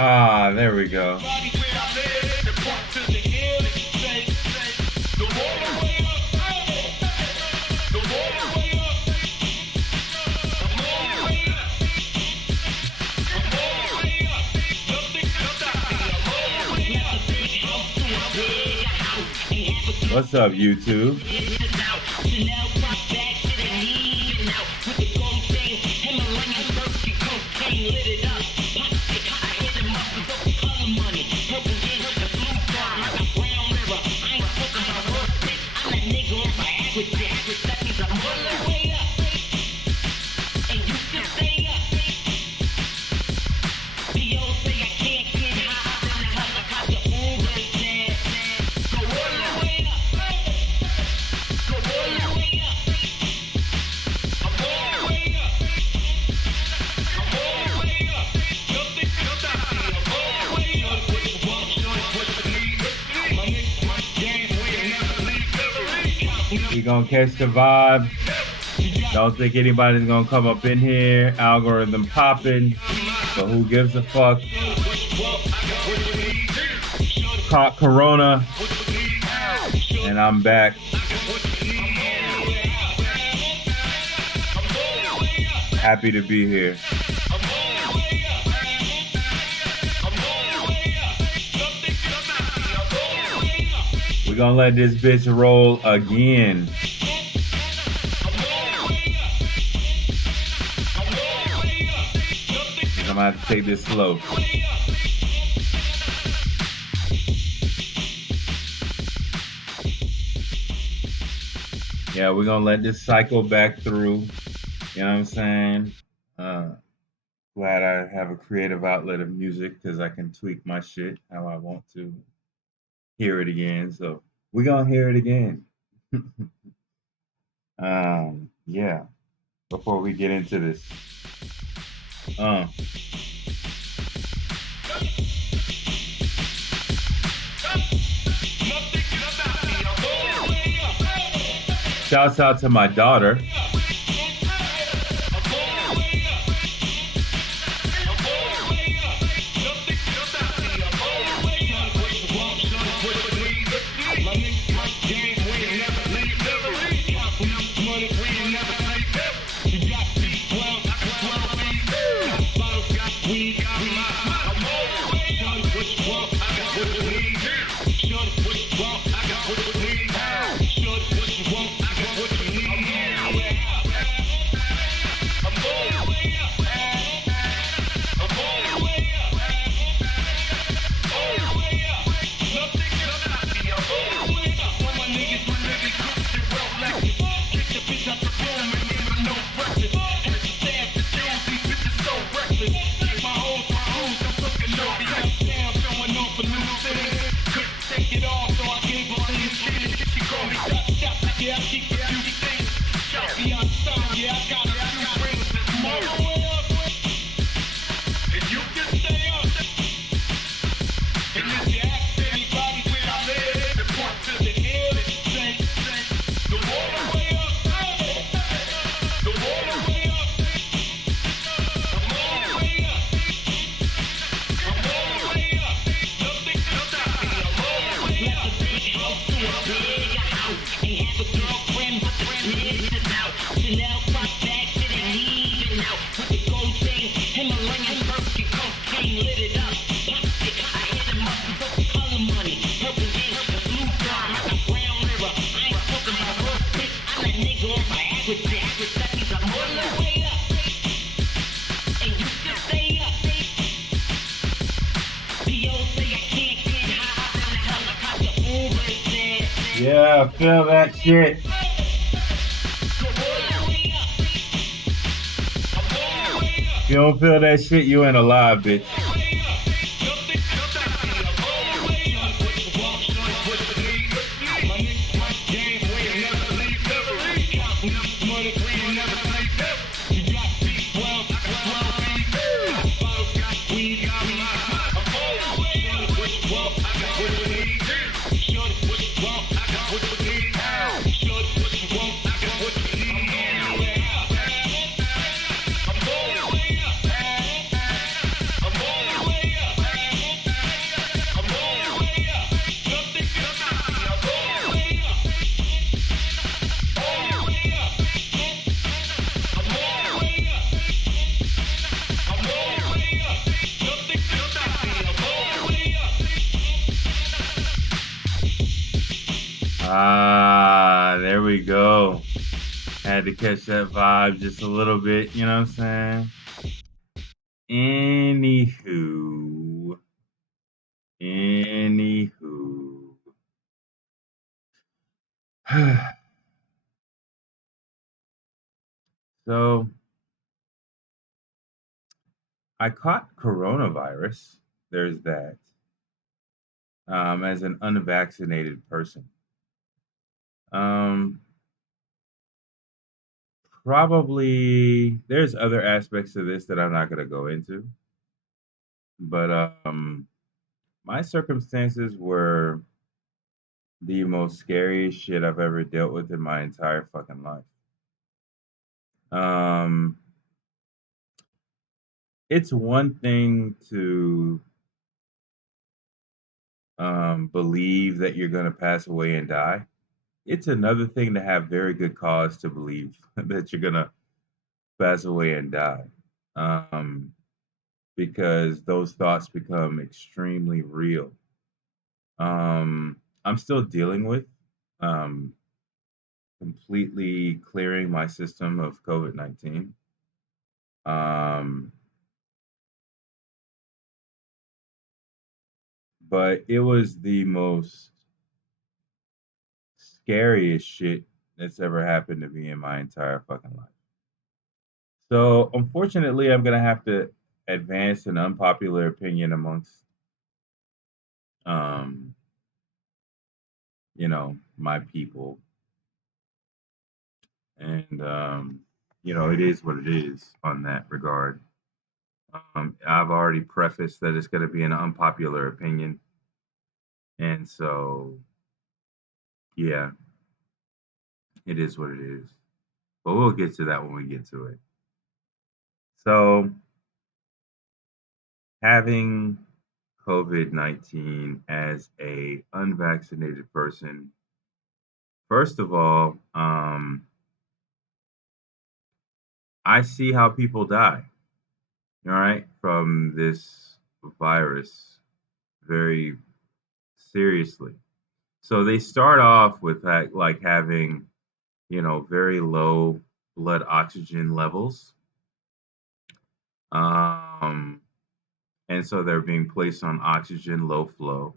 Ah, there we go. What's up, YouTube? We gonna catch the vibe. Don't think anybody's gonna come up in here. Algorithm popping. So who gives a fuck? Caught Corona. And I'm back. Happy to be here. We're gonna let this bitch roll again. I'm gonna have to take this slow. Yeah, we're gonna let this cycle back through. You know what I'm saying? Glad I have a creative outlet of music because I can tweak my shit how I want to hear it again. So we're gonna hear it again. Yeah. Before we get into this. Shouts out to my daughter. Yeah, feel that shit. If you don't feel that shit, you ain't alive, bitch. There we go. Had to catch that vibe just a little bit, you know what I'm saying? Anywho, anywho. So I caught coronavirus. There's that. As an unvaccinated person. Um, Probably there's other aspects to this that I'm not going to go into, but my circumstances were the most scariest shit I've ever dealt with in my entire fucking life. Um, it's one thing to believe that you're going to pass away and die. It's another thing to have very good cause to believe that you're going to pass away and die. Um, because those thoughts become extremely real. I'm still dealing with um, completely clearing my system of COVID 19. Um, but it was the most scariest shit that's ever happened to me in my entire fucking life. So, unfortunately, I'm going to have to advance an unpopular opinion amongst, um, my people. And, it is what it is on that regard. I've already prefaced that it's going to be an unpopular opinion. And so, yeah, it is what it is. But we'll get to that when we get to it. So, having COVID-19 as a unvaccinated person, first of all, I see how people die, all right, from this virus very seriously. So they start off with like having, very low blood oxygen levels. Um, and so they're being placed on oxygen low flow.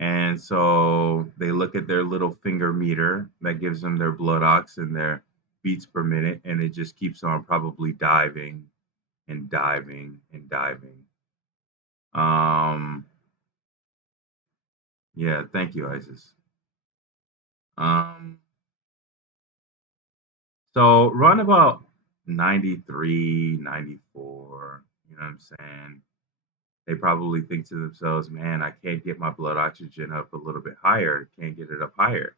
And so they look at their little finger meter that gives them their blood ox and their beats per minute, and it just keeps on probably diving and diving and diving. Um, yeah, thank you, Isis. Um, so run about 93, 94, you know what I'm saying? They probably think to themselves, man, I can't get my blood oxygen up a little bit higher, can't get it up higher.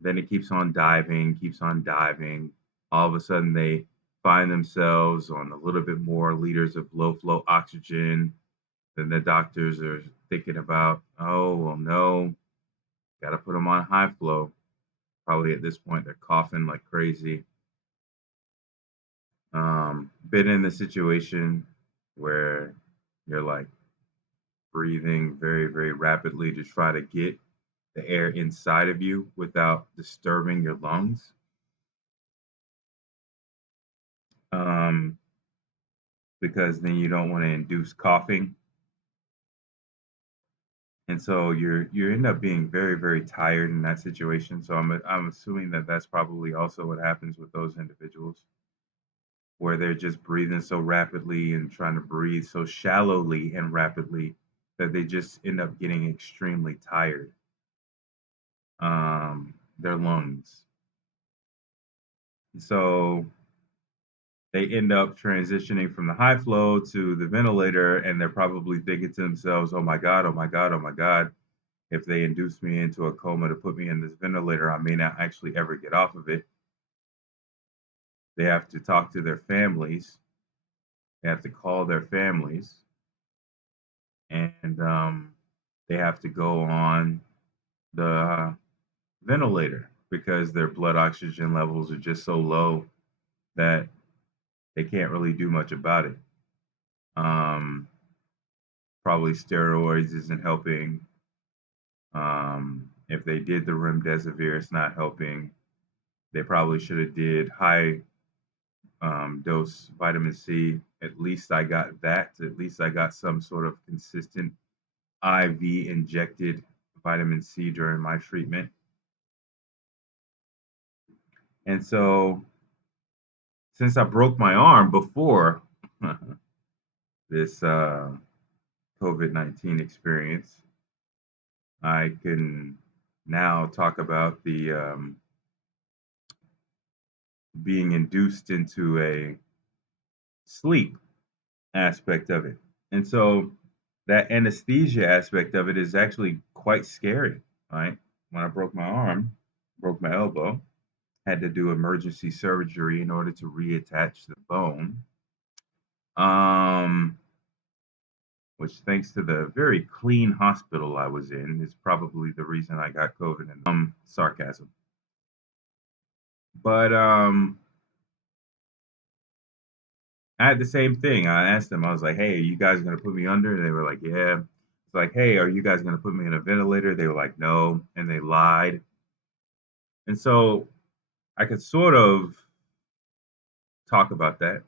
Then it keeps on diving, keeps on diving. All of a sudden, they find themselves on a little bit more liters of low flow oxygen. Then the doctors are thinking about, oh, well, no, got to put them on high flow. Probably at this point, they're coughing like crazy. Been in the situation where you're like breathing very, very rapidly to try to get the air inside of you without disturbing your lungs. Um, because then you don't want to induce coughing, and so you end up being very, very tired in that situation. So I'm assuming that that's probably also what happens with those individuals, where they're just breathing so rapidly and trying to breathe so shallowly and rapidly that they just end up getting extremely tired. Their lungs. So they end up transitioning from the high flow to the ventilator, and they're probably thinking to themselves, oh my God, oh my God, oh my God. If they induce me into a coma to put me in this ventilator, I may not actually ever get off of it. They have to talk to their families. They have to call their families, and they have to go on the ventilator because their blood oxygen levels are just so low that they can't really do much about it. Probably steroids isn't helping, If they did the remdesivir, it's not helping. They probably should have did high dose vitamin C. At least I got that. At least I got some sort of consistent IV injected vitamin C during my treatment. And so, since I broke my arm before this COVID-19 experience, I can now talk about the being induced into a sleep aspect of it. And so that anesthesia aspect of it is actually quite scary, right? When I broke my arm, broke my elbow, had to do emergency surgery in order to reattach the bone. Um, which, thanks to the very clean hospital I was in, is probably the reason I got COVID. And sarcasm. But I had the same thing. I asked them, I was like, hey, are you guys going to put me under? And they were like, yeah. It's like, hey, are you guys going to put me in a ventilator? They were like, no. And they lied. And so I could sort of talk about that.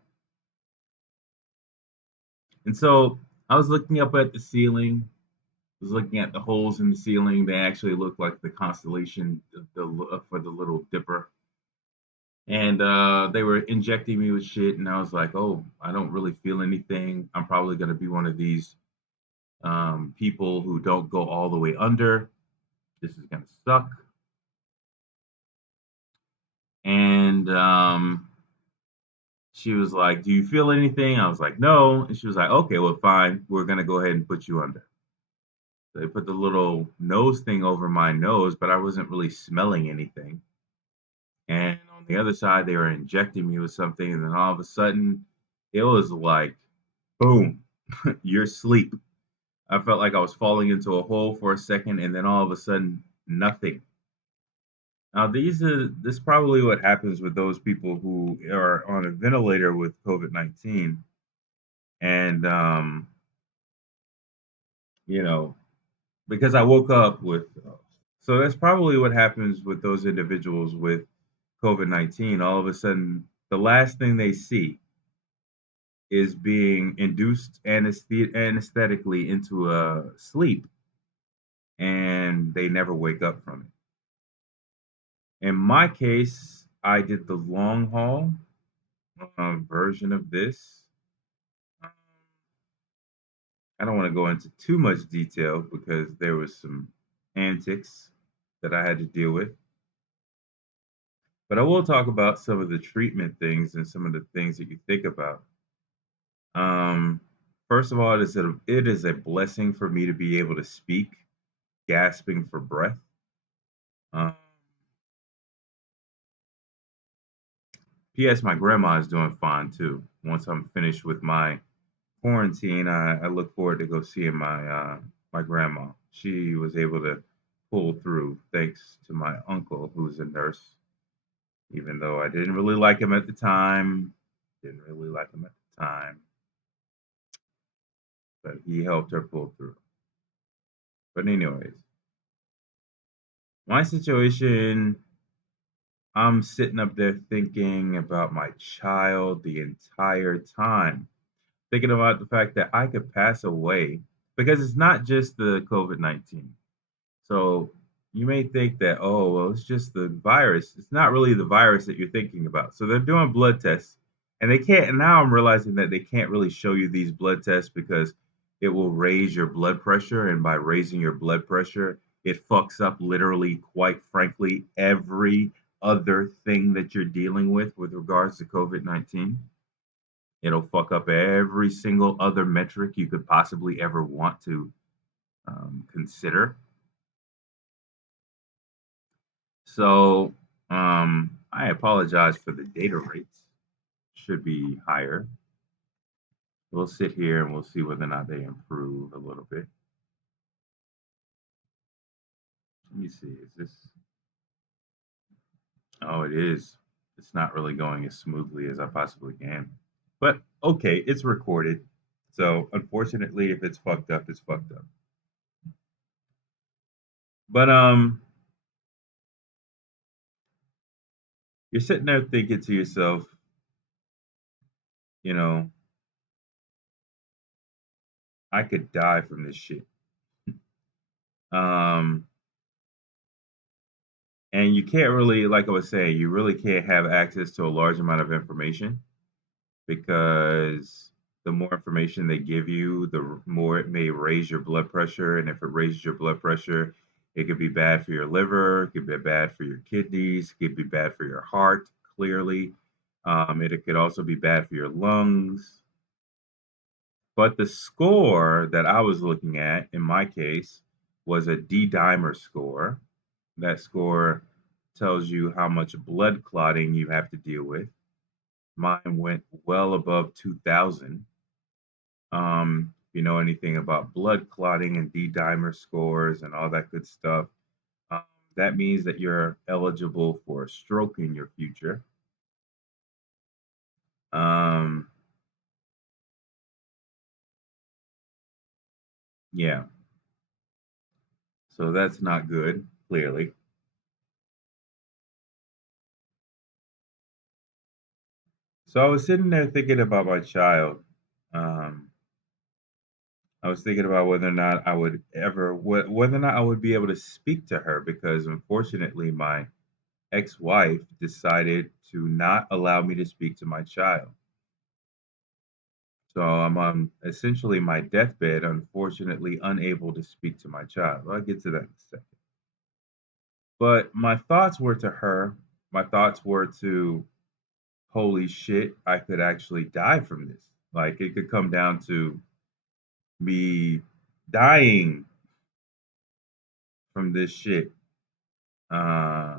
And so I was looking up at the ceiling, was looking at the holes in the ceiling. They actually looked like the constellation for the Little Dipper. And they were injecting me with shit. And I was like, oh, I don't really feel anything. I'm probably going to be one of these people who don't go all the way under. This is going to suck. And she was like, do you feel anything? I was like, no. And she was like, okay, well, fine. We're going to go ahead and put you under. So they put the little nose thing over my nose, but I wasn't really smelling anything. And on the other side, they were injecting me with something. And then all of a sudden, it was like, boom, you're asleep. I felt like I was falling into a hole for a second, and then all of a sudden, nothing. Now, this is probably what happens with those people who are on a ventilator with COVID-19, and you know, because I woke up with, so that's probably what happens with those individuals with COVID-19. All of a sudden, the last thing they see is being induced anesthetically into a sleep, and they never wake up from it. In my case, I did the long haul version of this. I don't want to go into too much detail because there was some antics that I had to deal with. But I will talk about some of the treatment things and some of the things that you think about. Um, First of all, it is a blessing for me to be able to speak, gasping for breath. Um, P.S. My grandma is doing fine too. Once I'm finished with my quarantine, I look forward to go seeing my grandma. She was able to pull through thanks to my uncle, who's a nurse. Even though I didn't really like him at the time, didn't really like him at the time, but he helped her pull through. But anyways, my situation, I'm sitting up there thinking about my child the entire time, thinking about the fact that I could pass away because it's not just the COVID-19. So you may think that, oh, well, it's just the virus. It's not really the virus that you're thinking about. So they're doing blood tests, and they can't. And now I'm realizing that they can't really show you these blood tests because it will raise your blood pressure, and by raising your blood pressure, it fucks up literally, quite frankly, every other thing that you're dealing with regards to COVID-19. It'll fuck up every single other metric you could possibly ever want to consider. So I apologize for the data rates. Should be higher. We'll sit here and we'll see whether or not they improve a little bit. Let me see. Is this? Oh, it is. It's not really going as smoothly as I possibly can. But okay, it's recorded. So unfortunately, if it's fucked up, it's fucked up. But you're sitting there thinking to yourself, you know, I could die from this shit. Um, and you can't really, like I was saying, you really can't have access to a large amount of information because the more information they give you, the more it may raise your blood pressure. And if it raises your blood pressure, it could be bad for your liver, it could be bad for your kidneys, it could be bad for your heart, clearly. It could also be bad for your lungs. But the score that I was looking at in my case was a D dimer score. That score tells you how much blood clotting you have to deal with. Mine went well above 2,000. If you know anything about blood clotting and D dimer scores and all that good stuff, um, that means that you're eligible for a stroke in your future. Um, yeah, so that's not good, clearly. So I was sitting there thinking about my child. Um, I was thinking about whether or not I would ever, whether or not I would be able to speak to her because unfortunately my ex-wife decided to not allow me to speak to my child. So I'm on essentially my deathbed, unfortunately unable to speak to my child. I'll get to that in a second. But my thoughts were to her. My thoughts were to, holy shit, I could actually die from this. Like it could come down to me dying from this shit. Uh,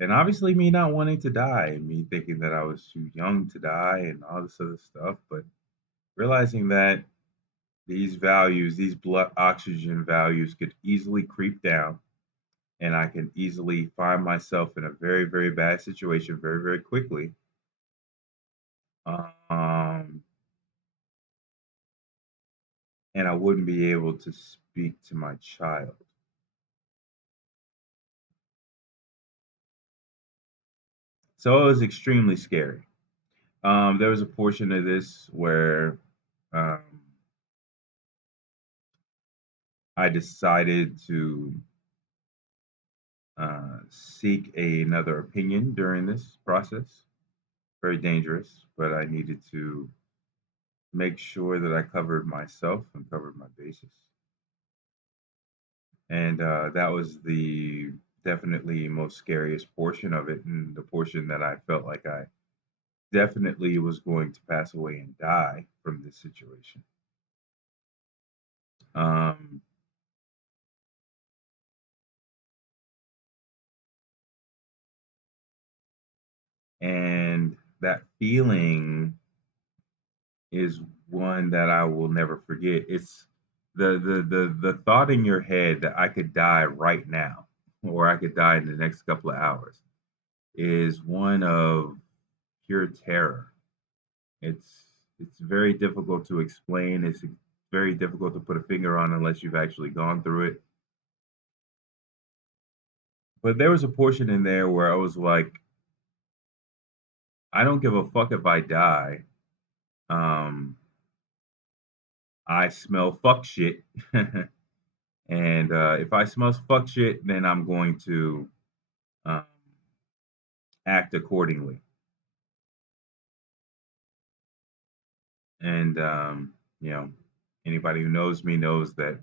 and obviously me not wanting to die, me thinking that I was too young to die and all this other stuff, but realizing that these values, these blood oxygen values could easily creep down and I can easily find myself in a very, very bad situation very, very quickly. Um, and I wouldn't be able to speak to my child. So it was extremely scary. There was a portion of this where um, I decided to seek another opinion during this process. Very dangerous, but I needed to make sure that I covered myself and covered my bases. And that was the definitely most scariest portion of it, and the portion that I felt like I definitely was going to pass away and die from this situation. Um, and that feeling is one that I will never forget. It's the thought in your head that I could die right now, or I could die in the next couple of hours, is one of pure terror. It's it's very difficult to explain. It's very difficult to put a finger on unless you've actually gone through it. But there was a portion in there where I was like, I don't give a fuck if I die. Um, I smell fuck shit. And if I smell fuck shit, then I'm going to um, act accordingly. And you know, anybody who knows me knows that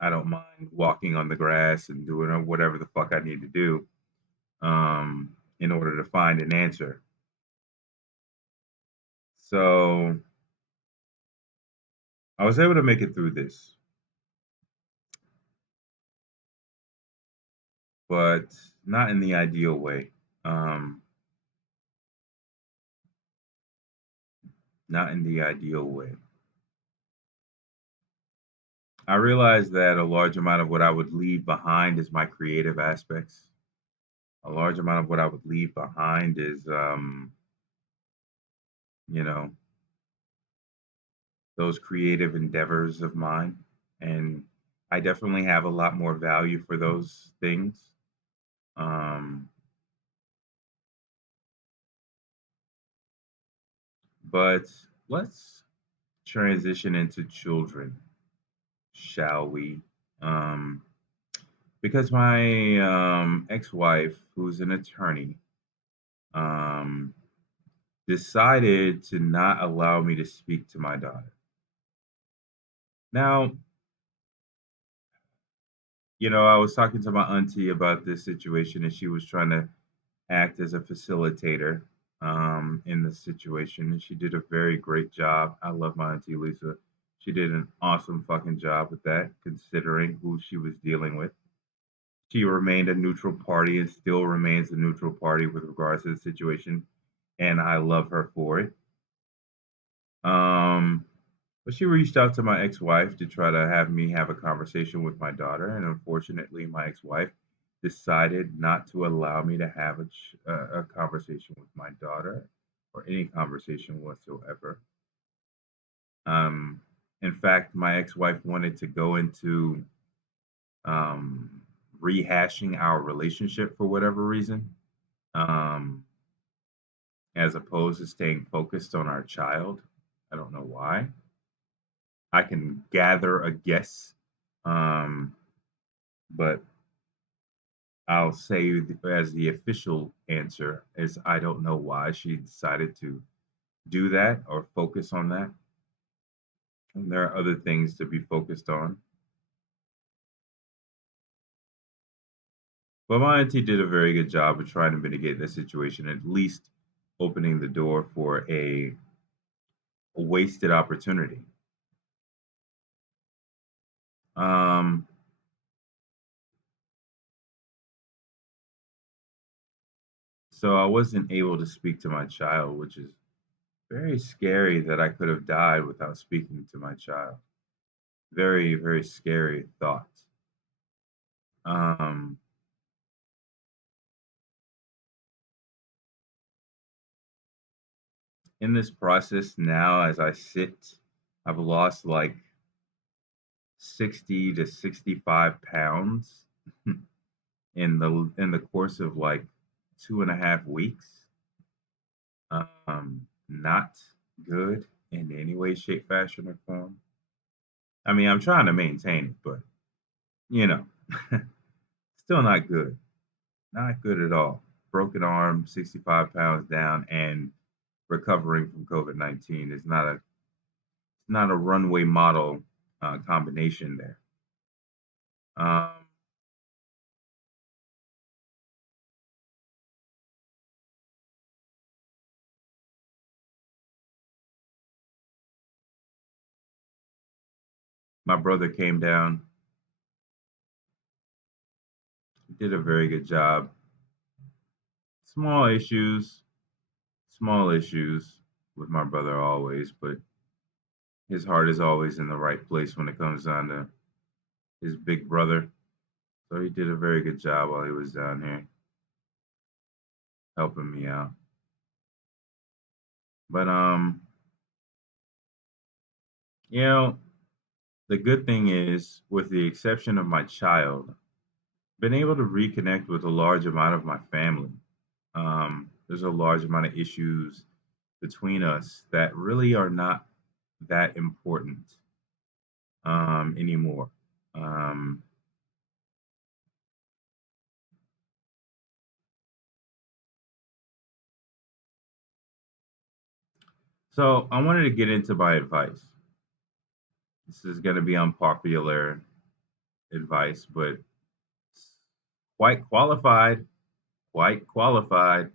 I don't mind walking on the grass and doing whatever the fuck I need to do in order to find an answer. So I was able to make it through this, but not in the ideal way. Um, not in the ideal way. I realized that a large amount of what I would leave behind is my creative aspects. A large amount of what I would leave behind is, you know, those creative endeavors of mine. And I definitely have a lot more value for those things. Um, but let's transition into children, shall we? Um, because my ex-wife, who's an attorney, um, decided to not allow me to speak to my daughter. Now, I was talking to my auntie about this situation, and she was trying to act as a facilitator in the situation, and she did a very great job. I love my auntie Lisa. She did an awesome fucking job with that, considering who she was dealing with. She remained a neutral party and still remains a neutral party with regards to the situation, and I love her for it. Um, but she reached out to my ex-wife to try to have me have a conversation with my daughter, and unfortunately, my ex-wife decided not to allow me to have a conversation with my daughter or any conversation whatsoever. Um, in fact, my ex-wife wanted to go into um, rehashing our relationship for whatever reason, um, as opposed to staying focused on our child. I don't know why. I can gather a guess, um, but I'll say as the official answer is I don't know why she decided to do that or focus on that. And there are other things to be focused on. But my auntie did a very good job of trying to mitigate the situation, at least opening the door for a wasted opportunity. Um, so I wasn't able to speak to my child, which is very scary that I could have died without speaking to my child. Very, very scary thought. Um, in this process now, as I sit, I've lost like 60 to 65 pounds in the course of like 2.5 weeks. Not good in any way, shape, fashion, or form. I mean, I'm trying to maintain it, but you know, still not good. Not good at all. Broken arm, 65 pounds down, and recovering from COVID-19 is not a runway model combination there. Um, my brother came down, did a very good job. Small issues, small issues with my brother always, but his heart is always in the right place when it comes down to his big brother. So he did a very good job while he was down here helping me out. But you know, the good thing is, with the exception of my child, been able to reconnect with a large amount of my family. There's a large amount of issues between us that really are not that important anymore. Um, so I wanted to get into my advice. This is going to be unpopular advice, but quite qualified, quite qualified.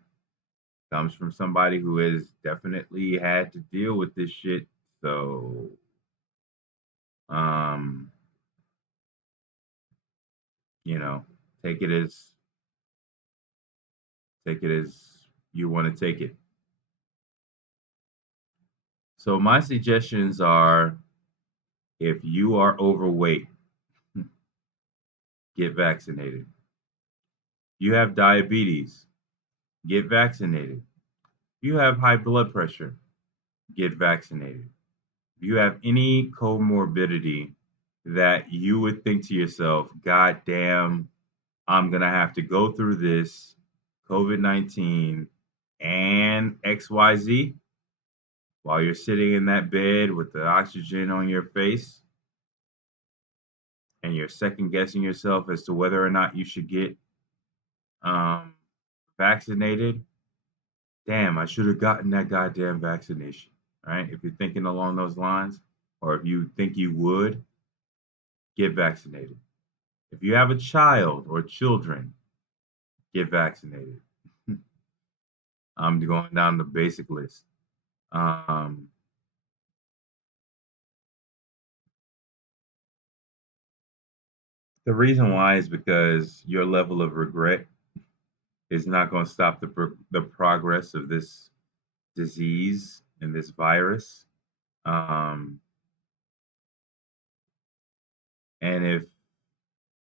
Comes from somebody who has definitely had to deal with this shit. So, um, you know, take it as take it as you want to take it. So my suggestions are: if you are overweight, get vaccinated. You have diabetes, get vaccinated. You have high blood pressure, get vaccinated. If you have any comorbidity, that you would think to yourself, God damn, I'm going to have to go through this COVID-19 and XYZ while you're sitting in that bed with the oxygen on your face and you're second guessing yourself as to whether or not you should get um, vaccinated? Damn, I should have gotten that goddamn vaccination, right? If you're thinking along those lines, or if you think you would, get vaccinated. If you have a child or children, get vaccinated. I'm going down the basic list. Um, the reason why is because your level of regret is not going to stop the progress of this disease and this virus. Um, and if,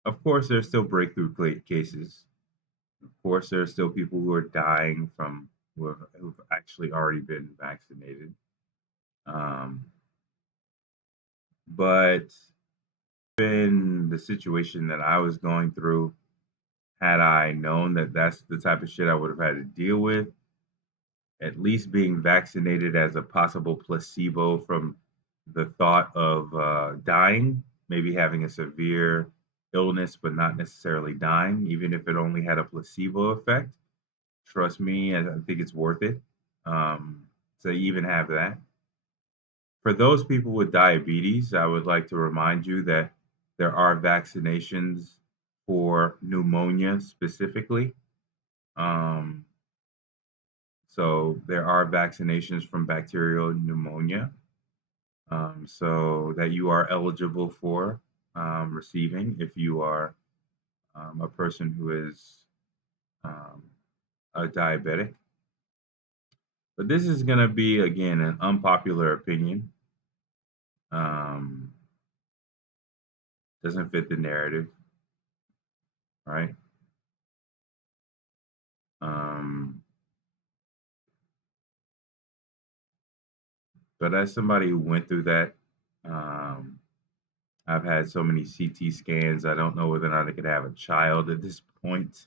of course, there's still breakthrough cases. Of course, there are still people who are dying from who've actually already been vaccinated. Um, but in the situation that I was going through, had I known that that's the type of shit I would have had to deal with, at least being vaccinated as a possible placebo from the thought of dying, maybe having a severe illness, but not necessarily dying, even if it only had a placebo effect. Trust me, I think it's worth it to even have that. For those people with diabetes, I would like to remind you that there are vaccinations for pneumonia specifically. Um, so there are vaccinations from bacterial pneumonia, so that you are eligible for receiving if you are a person who is um, a diabetic. But this is going to be, again, an unpopular opinion. Um, doesn't fit the narrative, right? Um, but as somebody who went through that, um, I've had so many CT scans. I don't know whether or not I could have a child at this point.